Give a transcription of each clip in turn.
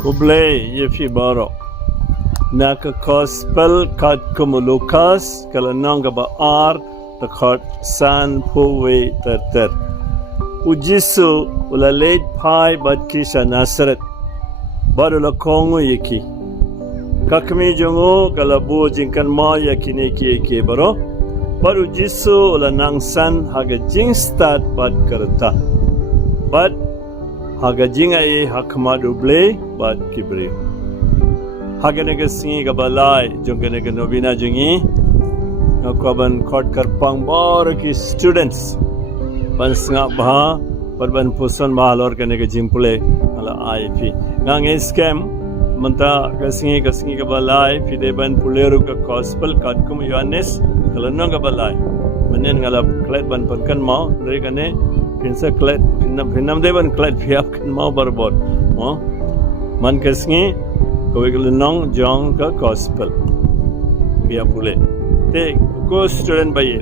Kublai yefi baro naka gospel kat kumulukas kalau nangga ba ar takhat san puwe ter ujisu ula late pai bat kisha Nasaret baru la kongo yeki kakmi jongo kala bu jingkan ma yakine ki baro baru jisu ula nangsan haga jing start bat karta bat haga jinga ye hakmadu ble bat kibri haga nega singi ga balai jonga nega novina jingi ngakaban khot kar pang bar ki students ban singa bha ban pusan mahalor ka nega jimpule ala IP ngang scam manta ga singi ga balai fide ban puleru ka gospel kadkum Yohanes kalano ga balai manen ngala klet ban pankan mau regane pinsa klet pinam deban klet fiap kan mau barbot man kasngi koweglunong jong ka gospel pia pule te ko student baye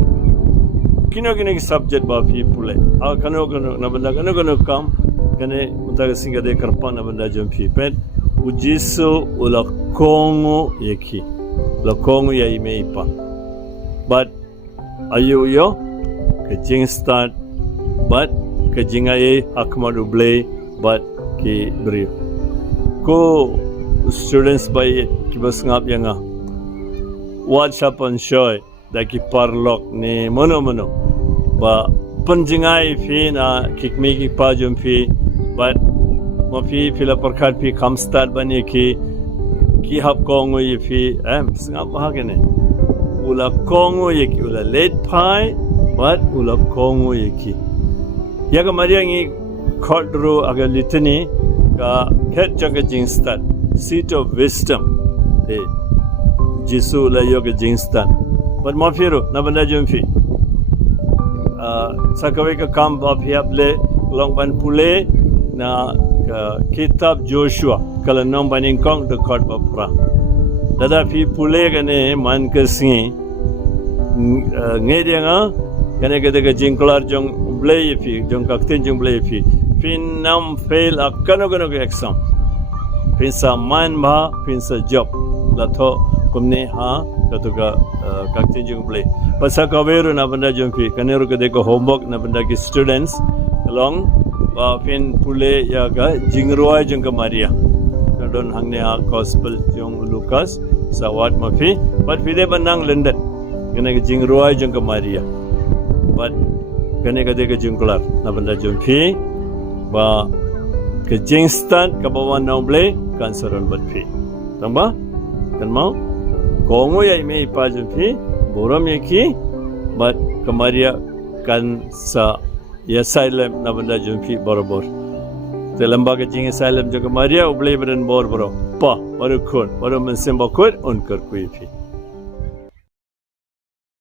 kino subject ba fi pule a kano na banda kano kam kane mutaga singa de karpa na banda jom fi pet ujiso ula kongo yeki la kongo ya imeipa but ayo yo ke jing start but ke jinga ye hakmadu ble but ki brief ko students by kibas ngap yanga WhatsApp on show da ki parlok ni mono ba panjingai fi na kikmi ki pajum fi but mo fi fila parkhat fi kham start bani ki hap kongo ye fi ngap ha gene ula kongo ye ki ula late pai but ula kongo ye ki yaga mariangi khodro aga litani ka het jaga jing start seat of wisdom de jisu la yoga jing start but mafiro na banda jumfi sakawe ka kam ba phiaple long ban pule na kitab Joshua kala nom baning kong de khot ba pura dada phi pule gane man ka singi ngedianga kane ga jingklar jong blay fi jong kaktin jong blay fi nam fail akano exam pinsa man ba pinsa job latho kumne ha katuga kaktin jong blay pasa kaweru na banda jong fi kaneru ka deko homework na banda ki students along fin pule ya ga jingruai jong ka Maria kadon hangne ha gospel jong Lucas sawat mafi but fide banang London kene jingruai jong ka Maria but kene ka deka jingklar na banda jong fi ba ke jingstan ka bawa noble kansaron bat fi tamba kan mau kongo ya ime ipa jong fi borom yeki but kamaria kan sa ya silem na banda jong fi borobor telamba ke jing silem jong kamaria uble beren bor pa baru khon baru mensemba khon on kar kui fi